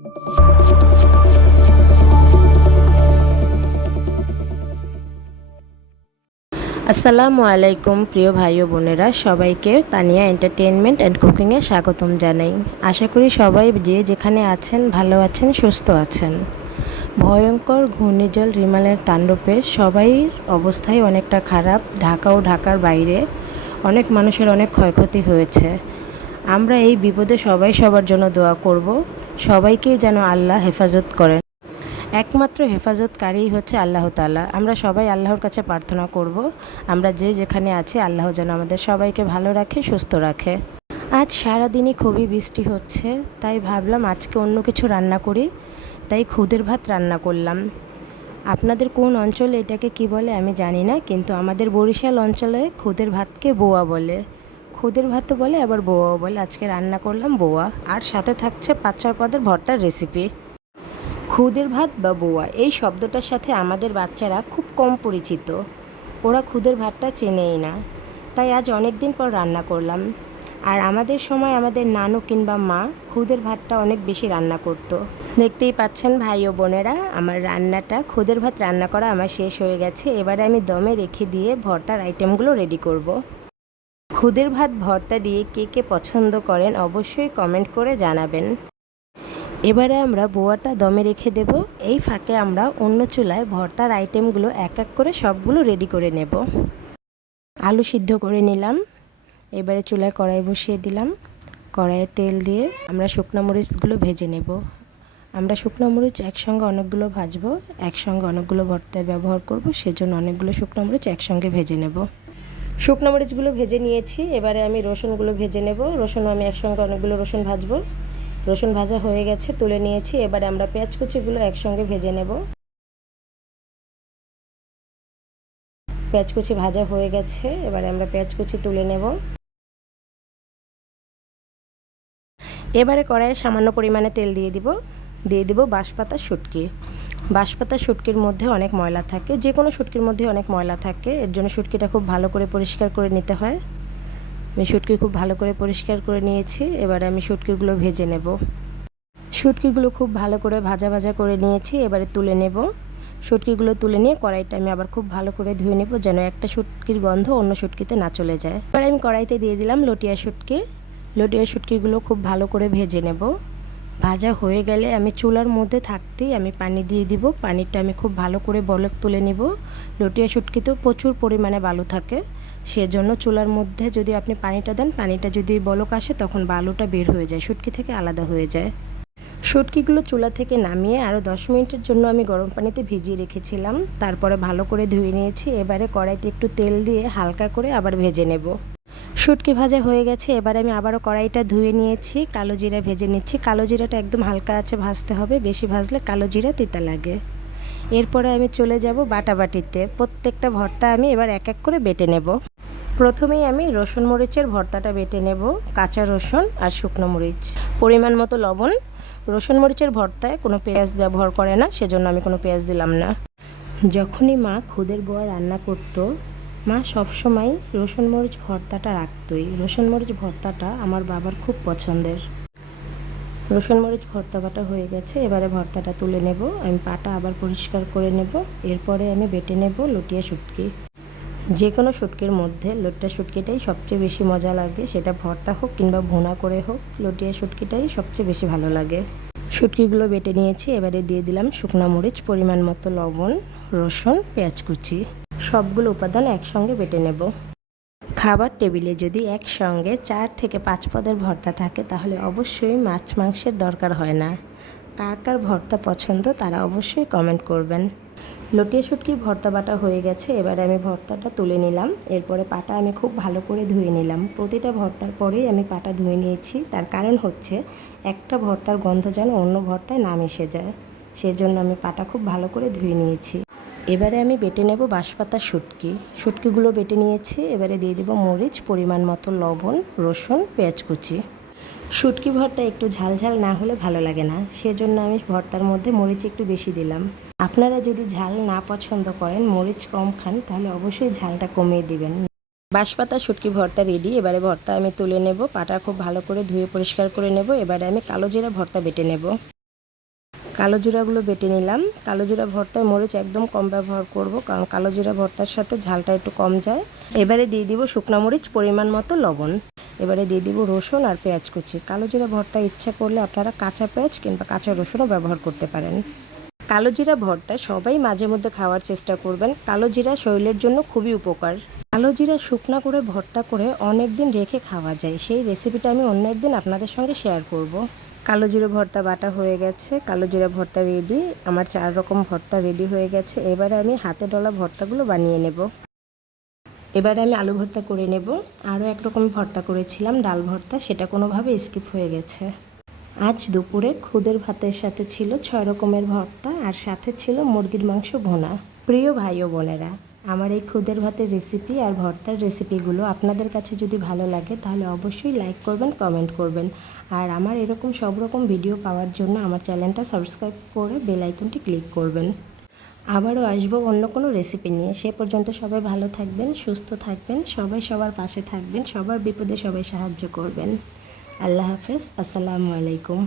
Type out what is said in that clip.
আসসালামু আলাইকুম, প্রিয় ভাই ও বোনেরা। সবাইকে তানিয়া এন্টারটেনমেন্ট অ্যান্ড কুকিংয়ে স্বাগতম জানাই। আশা করি সবাই যে যেখানে আছেন, ভালো আছেন, সুস্থ আছেন। ভয়ঙ্কর ঘূর্ণিঝড় রিমালের তাণ্ডবে সবাই অবস্থাই অনেকটা খারাপ। ঢাকা ও ঢাকার বাইরে অনেক মানুষের অনেক ক্ষয়ক্ষতি হয়েছে। আমরা এই বিপদে সবাই সবার জন্য দোয়া করব। সবাইকেই যেন আল্লাহ হেফাজত করেন। একমাত্র হেফাজতকারী হচ্ছে আল্লাহ তাআলা। আমরা সবাই আল্লাহর কাছে প্রার্থনা করব। আমরা যে যেখানে আছি, আল্লাহ যেন আমাদের সবাইকে ভালো রাখে, সুস্থ রাখে। আজ সারাদিনই খুবই বৃষ্টি হচ্ছে, তাই ভাবলাম আজকে অন্য কিছু রান্না করি, তাই খুদের ভাত রান্না করলাম। আপনাদের কোন অঞ্চলে এটাকে কি বলে আমি জানি না, কিন্তু আমাদের বরিশাল অঞ্চলে খুদের ভাতকে বোয়া বলে। খুদের ভাতও বলে, আবার বোয়াও বলে, আজকে রান্না করলাম বোয়া। আর সাথে থাকছে পাঁচ, ছয় পদের ভর্তার রেসিপি খুদের ভাত বা বোয়া, এই শব্দটার সাথে আমাদের বাচ্চারা খুব কম পরিচিত। ওরা খুদের ভাতটা চেনেই না। তাই আজ অনেক দিন পর রান্না করলাম। আর আমাদের সময় আমাদের নানু কিংবা মা খুদের ভাতটা অনেক বেশি রান্না করতো। দেখতেই পাচ্ছেন ভাই ও বোনেরা, আমার রান্নাটা, খুদের ভাত রান্না করা আমার শেষ হয়ে গেছে। এবারে আমি দমে রেখে দিয়ে ভর্তার আইটেমগুলো রেডি করব। খুদের ভাত ভর্তা দিয়ে কে কে পছন্দ করেন অবশ্যই কমেন্ট করে জানাবেন। এবারে আমরা বোয়াটা দমে রেখে দেব। এই ফাঁকে আমরা অন্য চুলায় ভর্তার আইটেমগুলো এক এক করে সবগুলো রেডি করে নেব। আলু সিদ্ধ করে নিলাম। এবারে চুলায় কড়াই বসিয়ে দিলাম। কড়াইয়ে তেল দিয়ে আমরা শুকনো মরিচগুলো ভেজে নেব। আমরা শুকনো মরিচ একসঙ্গে অনেকগুলো ভাজবো, একসঙ্গে অনেকগুলো ভর্তায় ব্যবহার করব, সেজন্য অনেকগুলো শুকনো মরিচ একসঙ্গে ভেজে নেব। শুকনো মরিচগুলো ভেজে নিয়েছি। এবারে আমি রসুনগুলো ভেজে নেব। রসুনও আমি একসঙ্গে অনেকগুলো রসুন ভাজবো। রসুন ভাজা হয়ে গেছে, তুলে নিয়েছি। এবারে আমরা পেঁয়াজ কুচিগুলো একসঙ্গে ভেজে নেব। পেঁয়াজ কুচি ভাজা হয়ে গেছে। এবারে আমরা পেঁয়াজ কুচি তুলে নেব। এবারে কড়াইয়ে সামান্য পরিমাণে তেল দিয়ে দিব। দিয়ে দিব বাঁশপাতা শুটকি। বাঁশপাতা শুটকির মধ্যে অনেক ময়লা থাকে, যে কোনো শুটকির মধ্যে অনেক ময়লা থাকে। এর জন্য শুটকিটা খুব ভালো করে পরিষ্কার করে নিতে হয়। আমি শুটকি খুব ভালো করে পরিষ্কার করে নিয়েছি, এবারে আমি শুটকিগুলো ভেজে নেব। শুটকিগুলো খুব ভালো করে ভাজা ভাজা করে নিয়েছি, এবারে তুলে নেব। শুটকিগুলো তুলে নিয়ে কড়াইটা আমি আবার খুব ভালো করে ধুয়ে নেব, যেন একটা শুটকির গন্ধ অন্য শুটকিতে না চলে যায়। এবার আমি কড়াইতে দিয়ে দিলাম লটিয়া শুটকি। লটিয়া শুটকিগুলো খুব ভালো করে ভেজে নেব। ভাজা হয়ে গেলে আমি চুলার মধ্যে থাকতেই আমি পানি দিয়ে দিব। পানিটা আমি খুব ভালো করে বলক তুলে নিব। লটিয়া শুটকিতেও প্রচুর পরিমাণে বালু থাকে। সেজন্য চুলার মধ্যে যদি আপনি পানিটা দেন, পানিটা যদি বলক আসে, তখন বালুটা বের হয়ে যায়, শুটকি থেকে আলাদা হয়ে যায়। শুটকিগুলো চুলা থেকে নামিয়ে আরও দশ মিনিটের জন্য আমি গরম পানিতে ভিজিয়ে রেখেছিলাম। তারপরে ভালো করে ধুয়ে নিয়েছি। এবারে কড়াইতে একটু তেল দিয়ে হালকা করে আবার ভেজে নেব। শুটকি ভাজা হয়ে গেছে, এবার আমি আবারও কড়াইটা ধুয়ে নিয়েছি, কালো জিরা ভেজে নিচ্ছি। কালো জিরাটা একদম হালকা আছে, ভাজতে হবে, বেশি ভাজলে কালো জিরা তিতা লাগে। এরপরে আমি চলে যাব বাটাবাটিতে প্রত্যেকটা ভর্তা আমি এবার এক এক করে বেটে নেব। প্রথমেই আমি রসুন মরিচের ভর্তাটা বেটে নেব, কাঁচা রসুন আর শুকনো মরিচ। পরিমাণ মতো লবণ। রসুন মরিচের ভর্তায় কোনো পেঁয়াজ ব্যবহার করে না, সেজন্য আমি কোনো পেঁয়াজ দিলাম না। যখনই মা খুদের বোয়া রান্না করতো মা সবসময় রসুন মরিচ ভর্তাটা রাখতই। রসুন মরিচ ভর্তাটা আমার বাবার খুব পছন্দের। রসুন মরিচ ভর্তা বাটা হয়ে গেছে, এবারে ভর্তাটা তুলে নেব। আমি পাটা আবার পরিষ্কার করে নেব। এরপরে আমি বেটে নেব লটিয়া শুটকি। যে কোনো শুটকির মধ্যে লটিয়া শুটকিটাই সবচেয়ে বেশি মজা লাগে। সেটা ভর্তা হোক কিংবা ভুনা করে হোক, লটিয়া শুটকিটাই সবচেয়ে বেশি ভালো লাগে। শুটকিগুলো বেটে নিয়েছি, এবারে দিয়ে দিলাম শুকনো মরিচ, পরিমাণ মতো লবণ, রসুন, পেঁয়াজ কুচি। সবগুলো উপাদান একসঙ্গে বেটে নেব। খাবার টেবিলে যদি একসঙ্গে চার থেকে পাঁচ পদের ভর্তা থাকে, তাহলে অবশ্যই মাছ মাংসের দরকার হয় না। কার কার ভর্তা পছন্দ, তারা অবশ্যই কমেন্ট করবেন। লটিয়া শুটকি ভর্তা বাটা হয়ে গেছে, এবারে আমি ভর্তাটা তুলে নিলাম। এরপরে পাটা আমি খুব ভালো করে ধুয়ে নিলাম। প্রতিটা ভর্তার পরেই আমি পাটা ধুয়ে নিয়েছি। তার কারণ হচ্ছে, একটা ভর্তার গন্ধ যেন অন্য ভর্তায় না মিশে যায়। সেজন্য আমি পাটা খুব ভালো করে ধুয়ে নিয়েছি। এবারে আমি বেটে নেব বাঁশপাতা শুটকি। শুটকিগুলো বেটে নিয়েছি, এবারে দিয়ে দেবো মরিচ, পরিমাণ মতো লবণ, রসুন, পেঁয়াজ কুচি। শুটকি ভর্তা একটু ঝাল ঝাল না হলে ভালো লাগে না, সেজন্য আমি ভর্তার মধ্যে মরিচ একটু বেশি দিলাম। আপনারা যদি ঝাল না পছন্দ করেন, মরিচ কম খান, তাহলে অবশ্যই ঝালটা কমিয়ে দিবেন। বাঁশপাতা শুটকি ভর্তা রেডি এবারে ভর্তা আমি তুলে নেব, পাটা খুব ভালো করে ধুয়ে পরিষ্কার করে নেব, এবারে আমি কালো জিরা ভর্তা বেটে নেব। কালো জিরাগুলো বেটে নিলাম। কালো জিরা ভর্তায় মরিচ একদম কম ব্যবহার করব কারণ কালো জিরা ভর্তার সাথে ঝালটা একটু কম যায়। এবারে দিয়ে দিব শুকনো মরিচ, পরিমাণ মতো লবণ। এবারে দিয়ে দিব রসুন আর পেঁয়াজ কুচি। কালো জিরা ভর্তা ইচ্ছা করলে আপনারা কাঁচা পেঁয়াজ কিংবা কাঁচা রসুনও ব্যবহার করতে পারেন। কালো জিরা ভর্তা সবাই মাঝে মধ্যে খাওয়ার চেষ্টা করবেন। কালো জিরা শরীরের জন্য খুবই উপকার। কালো জিরা শুকনা করে ভর্তা করে অনেক দিন রেখে খাওয়া যায়। সেই রেসিপিটা আমি অন্য একদিন আপনাদের সঙ্গে শেয়ার করব। কালো জিরে ভর্তা বাটা হয়ে গেছে, কালো জিরা ভর্তা রেডি আমার চার রকম ভর্তা রেডি হয়ে গেছে। এবারে আমি হাতে ডলা ভর্তাগুলো বানিয়ে নেব। এবারে আমি আলু ভর্তা করে নেব। আরও একরকম ভর্তা করেছিলাম, ডাল ভর্তা, সেটা কোনোভাবে স্কিপ হয়ে গেছে। আজ দুপুরে খুদের ভাতের সাথে ছিল ছয় রকমের ভর্তা, আর সাথে ছিল মুরগির মাংস ভোনা। প্রিয় ভাই ও বোনেরা আমার এই খুদের ভাতের রেসিপি আর ভর্তার রেসিপিগুলো আপনাদের কাছে যদি ভালো লাগে, তাহলে অবশ্যই লাইক করবেন কমেন্ট করবেন। আর আমার এরকম সব রকম ভিডিও পাওয়ার জন্য আমার চ্যানেলটা সাবস্ক্রাইব করে বেল আইকনটি ক্লিক করবেন। আবারও আসব অন্য কোনো রেসিপি নিয়ে। সে পর্যন্ত সবাই ভালো থাকবেন, সুস্থ থাকবেন, সবাই সবার পাশে থাকবেন, সবার বিপদে সবাই সাহায্য করবেন। আল্লাহ হাফেজ, আসসালামু আলাইকুম।